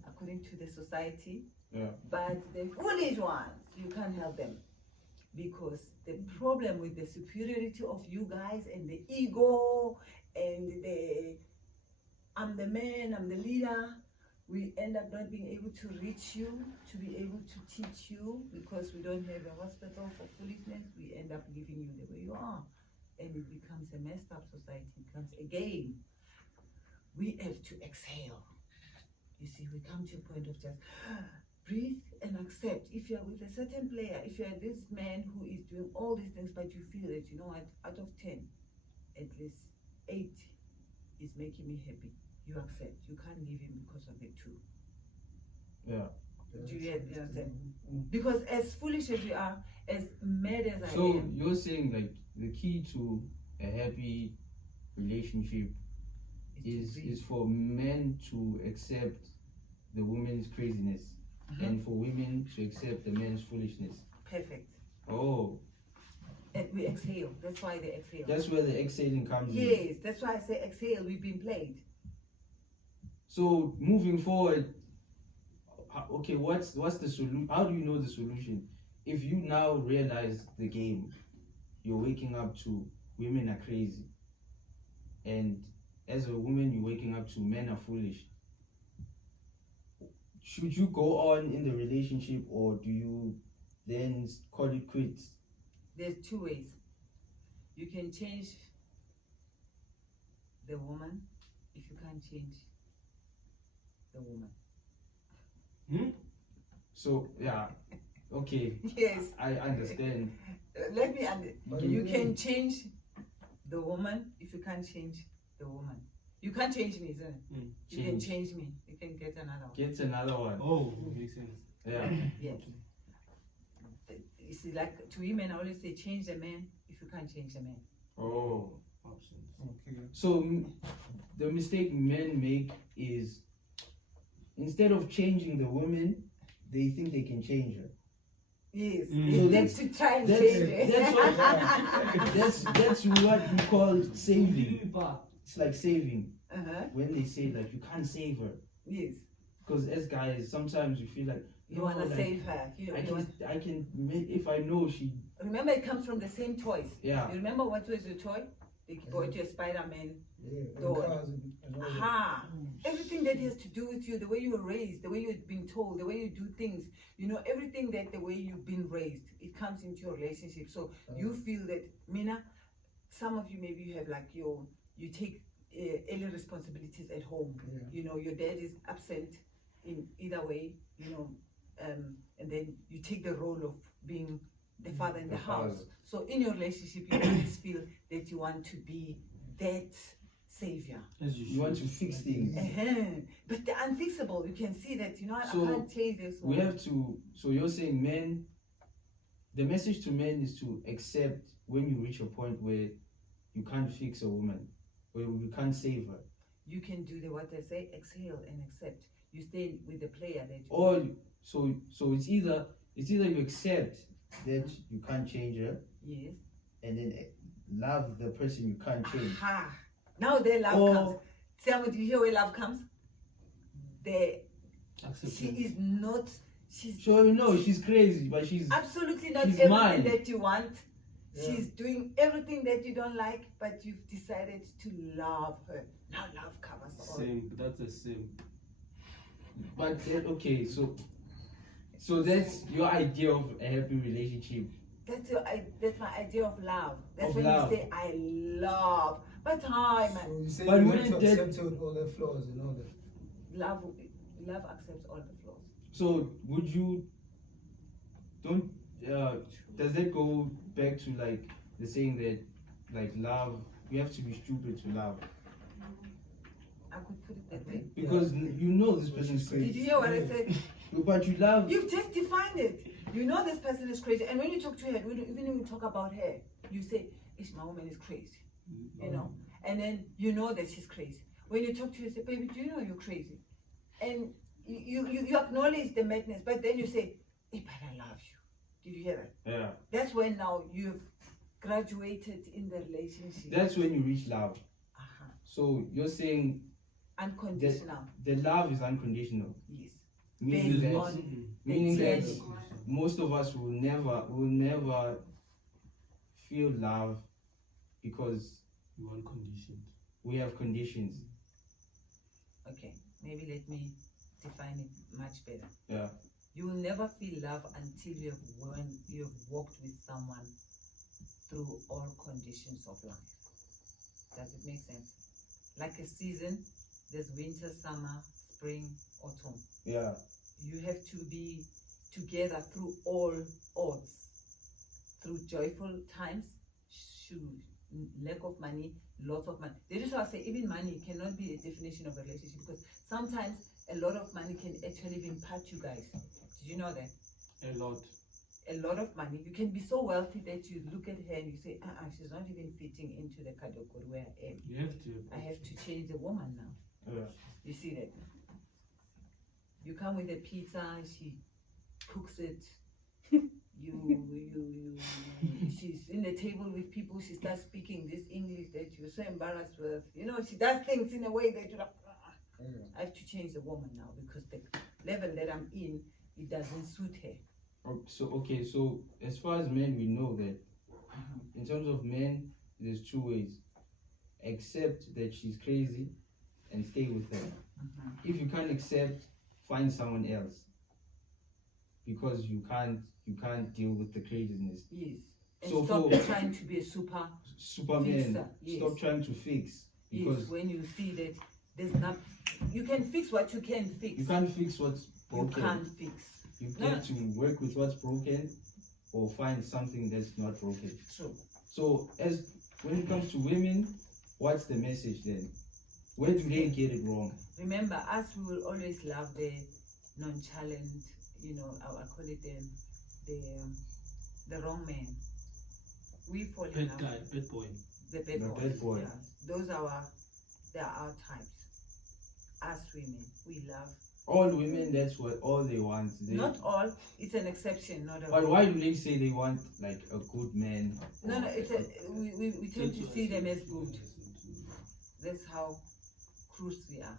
according to the society. Yeah. But the foolish ones, you can't help them. Because the problem with the superiority of you guys and the ego and the I'm the man, I'm the leader, we end up not being able to reach you, to be able to teach you, because we don't have a hospital for foolishness. We end up leaving you the way you are. And it becomes a messed up society. It becomes a game. We have to exhale. You see, we come to a point of just breathe and accept. If you're with a certain player, if you're this man who is doing all these things, but you feel that, you know what, out of 10, at least 8 is making me happy. You accept. You can't leave him because of the 2. Yeah. Do you understand? Because as foolish as we are, as mad as I So am, you're saying like the key to a happy relationship is for men to accept the woman's craziness and for women to accept the man's foolishness. perfect. Oh, And we exhale. That's why they exhale. that's where the exhaling comes in. Yes, that's why I say exhale. We've been played. So moving forward, okay, what's the solution? How do you know the solution? If you now realize the game, you're waking up to women are crazy, and as a woman you're waking up to men are foolish. Should you go on in the relationship, or do you then call it quits? There's 2 ways. You can change the woman if you can't change the woman. So yeah, okay, Yes. I understand. Let me you you can change the woman if you can't change the woman. You can't change me, isn't it? You can Change. change me. You can get another one. Get another one. Oh, makes sense. Yeah. Yes. You see, like to women, I always say change the man if you can't change the man. Oh. Options. Okay. So the mistake men make is instead of changing the woman, they think they can change her. Yes. Mm. So So that's to try and that's- change it. That's what we call saving. It's like saving. Uh-huh. When they say like you can't save her, Yes. because as guys sometimes we feel like You no, wanna like, save her. I can make if I know she. Remember, it comes from the same toys. Yeah. You remember what was your toy? They bought you a Spider-Man. Yeah, and Door. cars and all that. Aha! Everything that has to do with you, the way you were raised, the way you've been told, the way you do things, you know, everything that the way you've been raised, it comes into your relationship. So you feel that, Mina, some of you maybe you have like you take early responsibilities at home. Yeah. You know, your dad is absent in either way, you know, and then you take the role of being the father in the house. father. So in your relationship, you always feel that you want to be that savior. As You want to fix things. But the unfixable, you can see that, you know, So, I can't change this We one. have to. So you're saying men. The message to men is to accept when you reach a point where you can't fix a woman, where you can't save her, You can do what I say, exhale and accept. You stay with the player that you or so it's either you accept that you can't change her, yes. and then love the person you can't change. Aha. Now their love Or- comes. Sam, do you hear where love comes? She Acceptance. is not, she's So no, she's crazy, but she's absolutely not she's everything mine. that you want. Yeah. She's doing everything that you don't like, but you've decided to love her. Now love covers all. Same. That's the same. But then, okay, so that's your idea of a happy relationship. That's my idea of love. That's Of when love. you say I love. But hi, man. So you say But you wouldn't want to that- accept her with all their flaws and all that. Love accepts all the flaws. So would you does that go back to like the saying that like love you have to be stupid to love? I could put it that way. Because you know this person is Did crazy. you hear what I said? But you love. You've just defined it. You know this person is crazy, and when you talk to her, even when you talk about her, you say, "Ish, my woman is crazy," you know, and then you know that she's crazy. When you talk to her, you say, "Baby, do you know you're crazy?" And you acknowledge the madness, but then you say, "Hey, but I love you." Did you hear that? Yeah. That's when now you've graduated in the relationship. That's when you reach love. Uh-huh. So you're saying Unconditional. the love is unconditional. Yes. Meaning Based that, on meaning that the most of us will never feel love because You want conditions. we have conditions. Okay, maybe let me define it much better. Yeah. You will never feel love until you have walked with someone through all conditions of life. Does it make sense? Like a season, there's winter, summer, spring, autumn. Yeah. You have to be together through all odds, through joyful times, lack of money, lots of money. That is why I say even money cannot be a definition of a relationship, because sometimes a lot of money can actually even part you guys. Did you know that? A lot. A lot of money. You can be so wealthy that you look at her and you say, she's not even fitting into the category where I am. You have to. I have to change the woman now. Yeah. You see that? You come with a pizza, she cooks it. She's in the table with people, she starts speaking this English that you're so embarrassed with. You know, she does things in a way that you're like, I have to change the woman now because the level that I'm in, it doesn't suit her. So as far as men, we know that in terms of men, there's two ways. Accept that she's crazy and stay with her. If you can't accept, find someone else. Because you can't deal with the craziness. Yes. And So stop for- trying to be a Superman. Fixer, yes. Stop trying to fix. Because Yes, when you see that there's not, you can fix what you can fix. you can't fix what's You broken. can't fix. You No. get to work with what's broken or find something that's not broken. True. So when it comes to women, what's the message then? Where do they get it wrong? Remember, us, we will always love the nonchalant, you know, I call it the wrong man. We fall in Bad love. guy, bad boy. The bad The boys. bad boy. Yeah. Those are our types. Us women, we love. All women, that's what all they want. Not all. It's an exception, not a But rule. why do they say they want like a good man? No, it's we tend to see them as good. That's how cruise we are.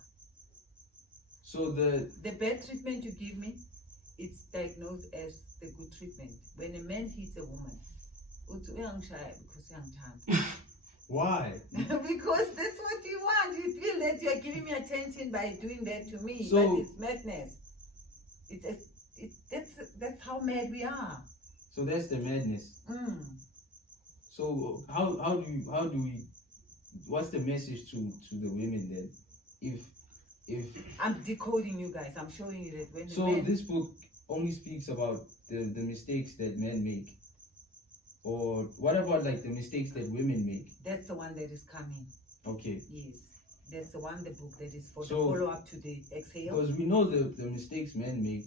So the The bad treatment you give me, it's diagnosed as the good treatment. When a man hits a woman, uthi uyangishaya because uyangithanda. why? Because that's what you want. You feel that you are giving me attention by doing that to me. So- but it's madness. That's how mad we are. So that's the madness. So how do we? What's the message to the women then? If I'm decoding you guys. I'm showing you that when so, the man, this book only speaks about the mistakes that men make, or what about like the mistakes that women make? that's the one that is coming. Okay, Yes, that's the one. The book that is for So- the follow up to the exhale. because we know the mistakes men make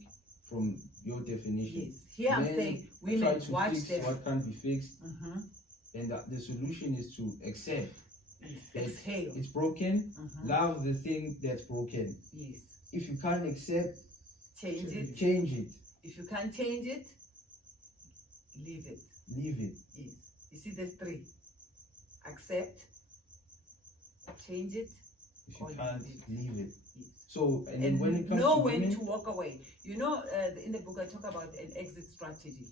from your definition. Yes, here I'm Men saying Try women to watch fix them. what can't be fixed, Mhm. and the solution is to accept Yes, that exhale. it's broken. Mhm. Love the thing that's broken. Yes, If you can't accept, change it. change it, If you can't change it, leave it. leave it. Yes. You see, there's three. Accept, change it, If you or can't, leave it. leave it. Yes. So, and then And when it comes know to when women, to walk away. You know, in the book I talk about an exit strategy.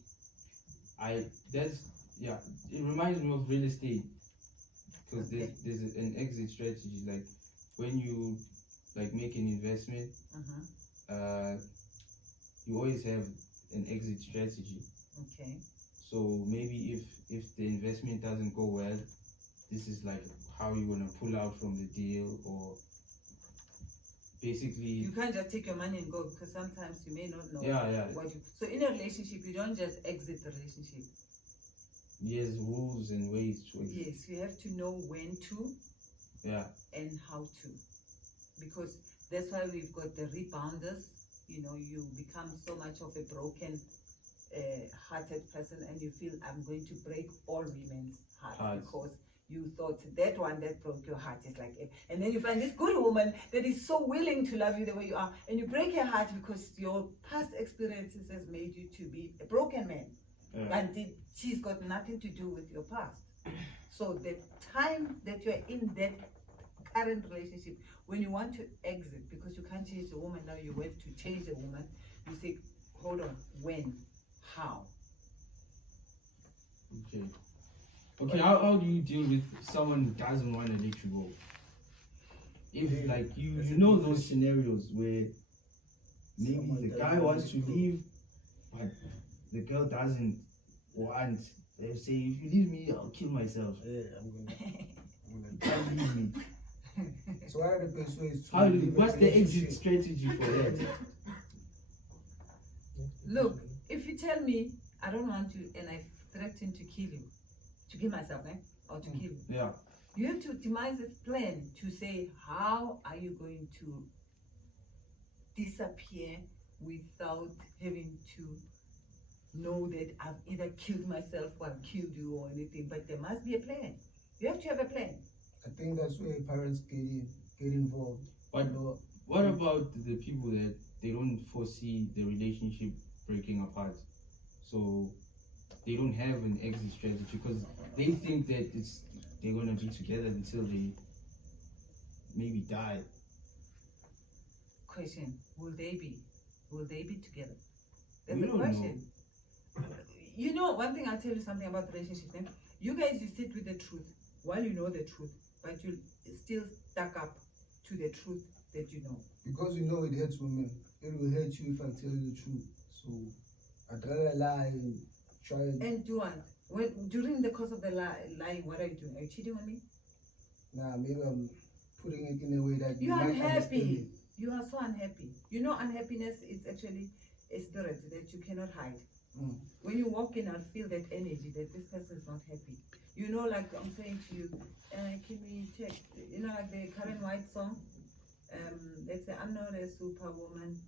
it reminds me of real estate, because Okay. there's an exit strategy. Like when you like make an investment, Mhm. you always have an exit strategy. Okay. So maybe if the investment doesn't go well, this is like how you're gonna pull out from the deal, or basically, You can't just take your money and go, because sometimes you may not know yeah. what you. So in a relationship, you don't just exit the relationship. Yes, rules and ways to exit. Yes, you have to know when to Yeah. and how to, because that's why we've got the rebounders. You know, you become so much of a broken hearted person, and you feel, I'm going to break all women's hearts because you thought that one that broke your heart is like it. And then you find this good woman that is so willing to love you the way you are, and you break her heart because your past experiences has made you to be a broken man. And she's got nothing to do with your past. So the time that you're in that current relationship, when you want to exit, because you can't change the woman now, you have to change the woman, you say, hold on, when, how? Okay, how do you deal with someone who doesn't want to let you go? If like you know those scenarios where maybe the guy wants to leave, but the girl doesn't want. They say, if you leave me, I'll kill myself. Yeah, I'm gonna Can't leave me. So what are the best ways to What's the exit strategy for that? Look, if you tell me I don't want to and I threaten to kill you, to kill myself, or to kill you, Yeah. you have to devise a plan to say, how are you going to disappear without having to know that I've either killed myself or I've killed you or anything, but there must be a plan. You have to have a plan. I think that's where parents get involved. But what about the people that they don't foresee the relationship breaking apart? So they don't have an exit strategy because they think that they're gonna be together until they maybe die. Question, will they be together? That's We the don't question. You know, one thing, I'll tell you something about relationship. You guys, you sit with the truth while you know the truth, but you still stuck up to the truth that you know. Because you know it hurts women. It will hurt you if I tell you the truth. So I'd rather lie and try And do what? When during the course of the lying, what are you doing? Are you cheating on me? Nah, maybe I'm putting it in a way that You are might understand unhappy. it. You are so unhappy. You know, unhappiness is actually a spirit that you cannot hide. When you walk in, I feel that energy that this person is not happy. You know, like I'm saying to you, can we check? You know, like the Karen White song. Let's say, I'm not a superwoman.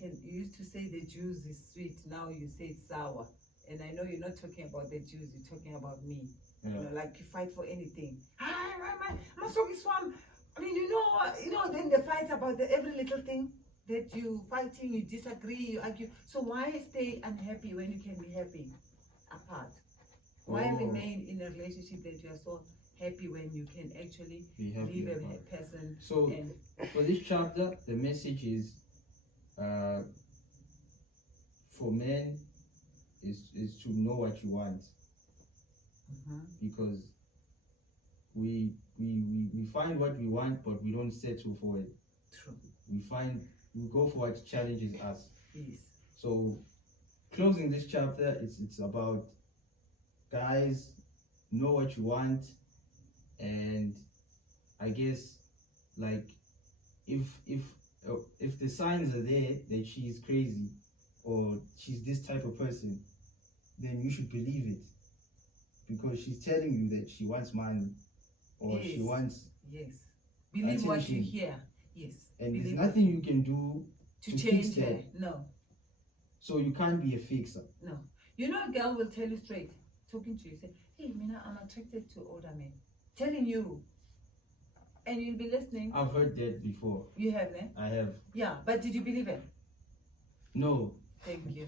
You used to say the juice is sweet. Now you say it's sour. And I know you're not talking about the juice. You're talking about me. Yeah. You know, like you fight for anything. I'm a soggy swam. I mean, you know, then the fights about every little thing that you fighting, you disagree, you argue. So why stay unhappy when you can be happy apart? Why remain in a relationship that you are so happy when you can actually Be happy leave apart. a person? So and for this chapter, the message is for men is to know what you want, because we find what we want, but we don't settle for it. True. We go for what challenges us. Yes. So closing this chapter, it's about, guys, know what you want, and I guess like if the signs are there that she's crazy or she's this type of person, then you should believe it, because she's telling you that she wants money or she wants Believe what you attention. hear. Yes. And there's Believe nothing you can do to to change fix her. that. No. So you can't be a fixer. No. You know, a girl will tell you straight, talking to you, say, hey, Mina, I'm attracted to older men. Telling you. And you'll be listening. I've heard that before. You have, eh? I have. Yeah, but did you believe it? No. Thank you.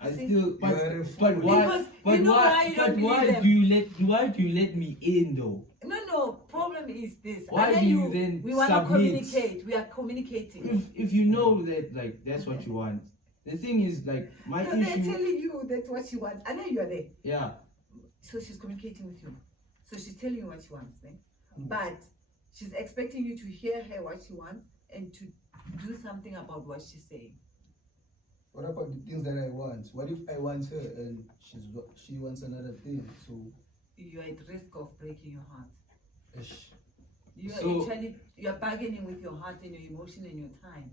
I See, still, but You're a why? Because But you know why you but don't why believe them. why do you let me in though? No, problem is this. Why And do you then we want to submit? communicate. We are communicating. If you know that like that's what you want, the thing is like my No, they're issue. telling you that's what she wants. I know you are there. Yeah. So she's communicating with you. So she's telling you what she wants, right? But she's expecting you to hear her what she wants and to do something about what she's saying. What about the things that I want? What if I want her and she wants another thing? So You are at risk of breaking your heart. ish. You are bargaining with your heart and your emotion and your time.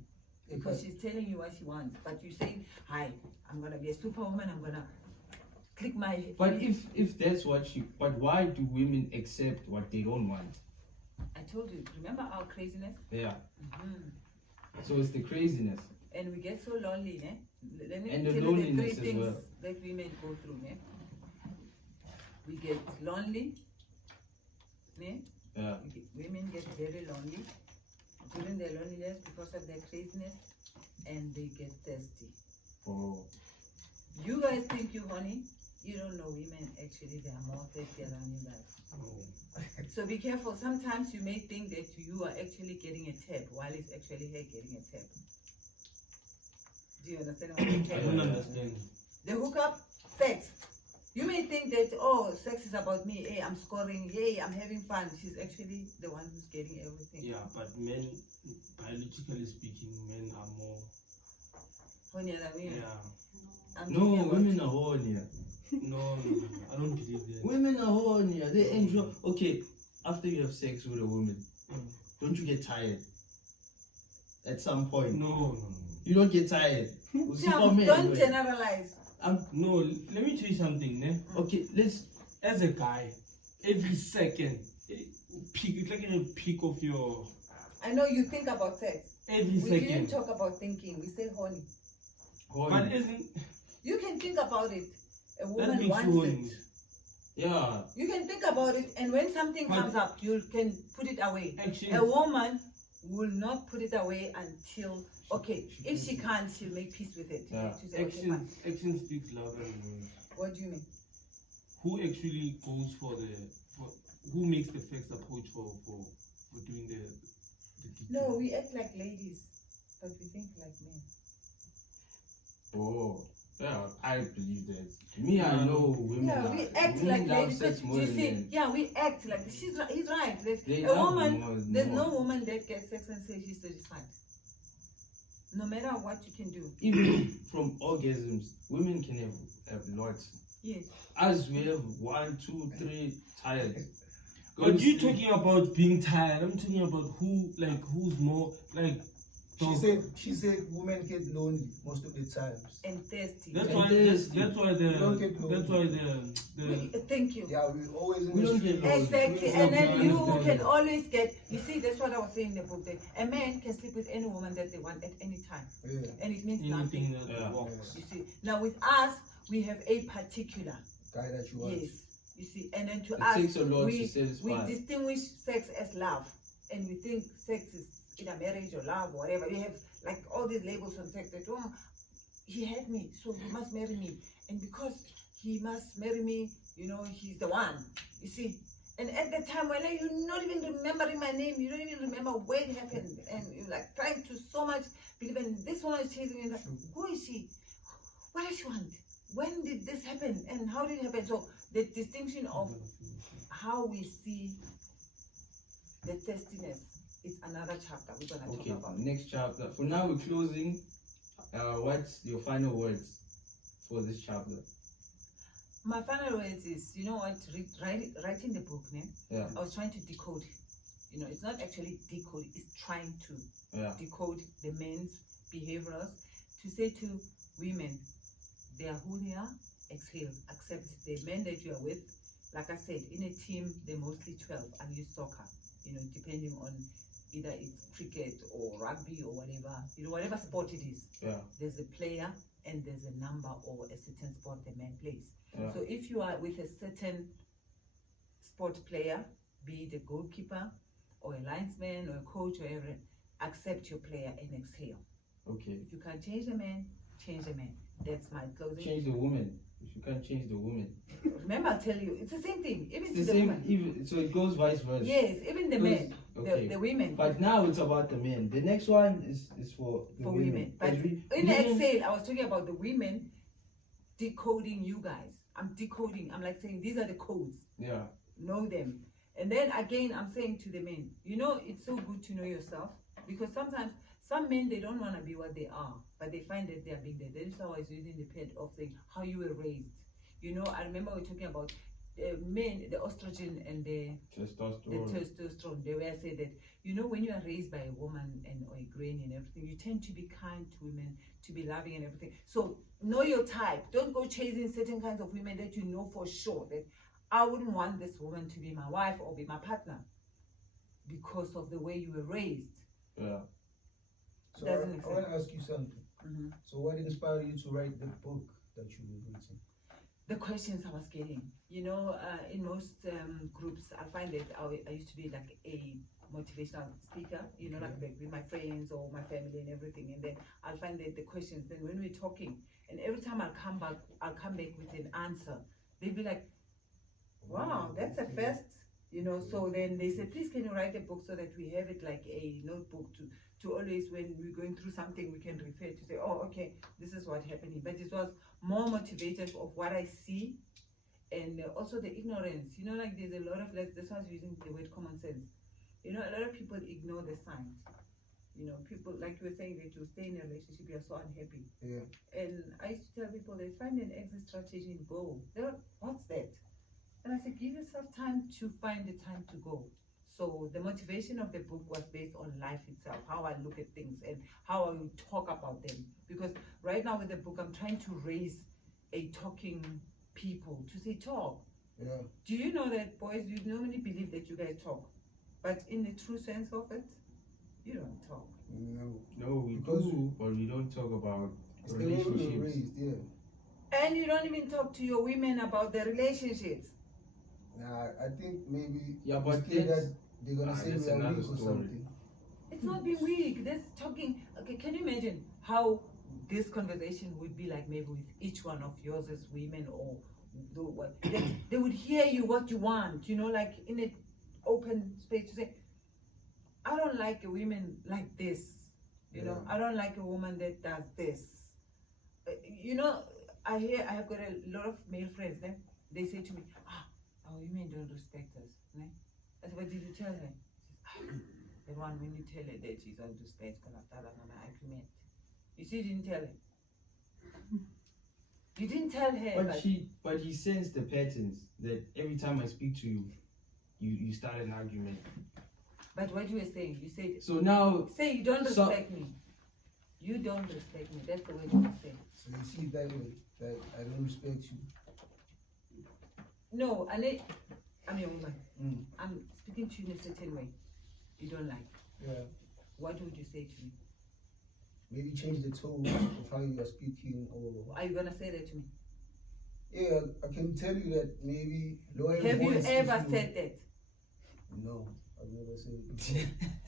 Because she's telling you what she wants. But you say, hi, I'm gonna be a superwoman, I'm gonna click my. But if that's what but why do women accept what they don't want? I told you. Remember our craziness? Yeah. Mm-hmm. So it's the craziness. And we get so lonely, ne? Let me And the tell you loneliness three as things well. that women go through, ne? We get lonely, ne? Yeah. Women get very lonely during their loneliness because of their craziness, and they get thirsty. Oh. You guys think you horny? You don't know women actually they are more thirsty than you guys. So be careful. Sometimes you may think that you are actually getting a tap while it's actually her getting a tap. Do you understand what I'm I saying? don't understand. The hookup, sex. You may think that, oh, sex is about me. Hey, I'm scoring. Hey, I'm having fun. She's actually the one who's getting everything. Yeah, but men, biologically speaking, men are more. Hornier than women. Yeah. I'm No, talking about- women are hornier. No, I don't believe that. Women are hornier. They enjoy. Okay, after you have sex with a woman, don't you get tired? At some point, No. you don't get tired. Sam, don't generalize. No, let me tell you something, ne? Okay, let's. As a guy, every second, it's like in a peak of your. I know you think about sex. Every We second. didn't talk about thinking. We said horny. But Horny. isn't You can think about it. A that woman makes you wants horny? it. Yeah. You can think about it, and when something But- comes up, you can put it away. Action. A woman will not put it away until, okay, if she can't, she'll make peace with it. Yeah. She'll say, okay, fine. Action speaks louder than words. What do you mean? Who actually goes for who makes the first approach for doing the deed? No, we act like ladies, but we think like men. Oh. Yeah, I believe that. Me, I know women. Yeah, are- we act women like love ladies. sex Because more you than see, men. yeah, we act like he's right. They A love woman, there's more. no woman that gets sex and says she's satisfied. No matter what you can do. Even from orgasms, women can have lots. Yes. As we have 1, 2, 3 tired. Go But to you sleep. talking about being tired. I'm talking about who's more like. She said women get lonely most of the times. And thirsty. That's And why. thirsty. That's why the. Thank you. Yeah, we always in We the don't get streets. lonely. Exactly, We and then don't you understand can that. always get, you see, that's what I was saying in the book, that a man can sleep with any woman that they want at any time, Yeah. and it means Anything nothing. that Yeah. walks. You see, now with us, we have a particular, Guy that you want. yes, you see, and then to It us, takes a lot to we satisfy. distinguish sex as love, and we think sex is in a marriage or love or whatever. You have like all these labels on sex that, oh, he had me, so he must marry me, and because he must marry me, you know, he's the one, you see. And at the time when you're not even remembering my name, you don't even remember where it happened, and you're like trying to so much believe in this one is chasing you, like, who is she? What does she want? When did this happen? And how did it happen? So the distinction of how we see the thirstiness is another chapter we're gonna Okay, talk about. next chapter. For now, we're closing. What's your final words for this chapter? My final words is, you know what, writing the book, ne? Yeah. I was trying to decode. You know, it's not actually decode, it's trying to Yeah. decode the men's behaviors to say to women, they are who they are, exhale, accept the men that you are with. Like I said, in a team, they're mostly 12 and use soccer, you know, depending on either it's cricket or rugby or whatever, you know, whatever sport it is. Yeah. There's a player and there's a number or a certain sport the man plays. Yeah. So if you are with a certain sport player, be it a goalkeeper or a linesman or a coach or whatever, accept your player and exhale. Okay. If you can change the man, change the man. That's my closing. Change the woman. If you can't change the woman. Remember, I'll tell you, it's the same thing. Even It's to the the same. woman. Even so, it goes vice versa. Yes, even the Because- men, okay. the women. But now it's about the men. The next one is for the For women. women. But As we- in the women- exhale, I was talking about the women decoding you guys. I'm decoding. I'm like saying these are the codes. Yeah. Know them. And then again, I'm saying to the men, you know, it's so good to know yourself, because sometimes some men, they don't want to be what they are, but they find that they are being there. That is how I was using the pen of saying how you were raised. You know, I remember we were talking about men, the estrogen and the Testosterone. testosterone, they were say that, you know, when you are raised by a woman or a granny and everything, you tend to be kind to women, to be loving and everything. So know your type. Don't go chasing certain kinds of women that you know for sure that I wouldn't want this woman to be my wife or be my partner because of the way you were raised. Yeah. So Doesn't make I want to sense. ask you something. Mm-hmm. So what inspired you to write the book that you were writing? The questions I was getting, you know, in most groups, I find that I used to be like a motivational speaker, you know, like with my friends or my family and everything. And then I'll find that the questions, then when we're talking, and every time I'll come back with an answer. They'll be like, wow, that's a first, you know. So then they said, please, can you write a book so that we have it like a notebook to always, when we're going through something, we can refer to say, oh, okay, this is what happening. But it was more motivated of what I see, and also the ignorance. You know, like there's a lot of, like, this was using the word common sense. You know, a lot of people ignore the signs. You know, people, like you were saying, that you stay in a relationship, you're so unhappy. Yeah. And I used to tell people, they find an exit strategy and go. They're like, what's that? And I said, give yourself time to find the time to go. So the motivation of the book was based on life itself, how I look at things and how I will talk about them. Because right now with the book, I'm trying to raise a talking people to say talk. Yeah. Do you know that, boys, you normally believe that you guys talk, but in the true sense of it, you don't talk. No. We Because do, but we don't talk about it's the way we were relationships. raised, yeah. And you don't even talk to your women about the relationships. Nah, I think maybe Yeah, but instead that's- that they're gonna say that's we are another weak or story. something. It's not being weak. This talking. Okay, can you imagine how this conversation would be like maybe with each one of yours as women, or the, what they would hear you what you want. You know, like in an open space to say, I don't like a woman like this. You know, Yeah. I don't like a woman that does this. You know, I have got a lot of male friends. They say to me, our women don't respect us. Ne? I said, what did you tell her? She says, the one when you tell her that she's on to space, gonna start on an argument. You see, you didn't tell her. You didn't tell her. But he sensed the patterns that every time I speak to you, you start an argument. But what you were saying, you said, So now, say you don't So- respect me. You don't respect me. That's the way you say. So you see it that way, that I don't respect you. No, I'm a woman. Mm. I'm speaking to you in a certain way. You don't like. Yeah. What would you say to me? Maybe change the tone of how you are speaking, or Are you gonna say that to me? yeah, I can tell you that maybe lower your Have you voice ever if said that? No, I've never said it before.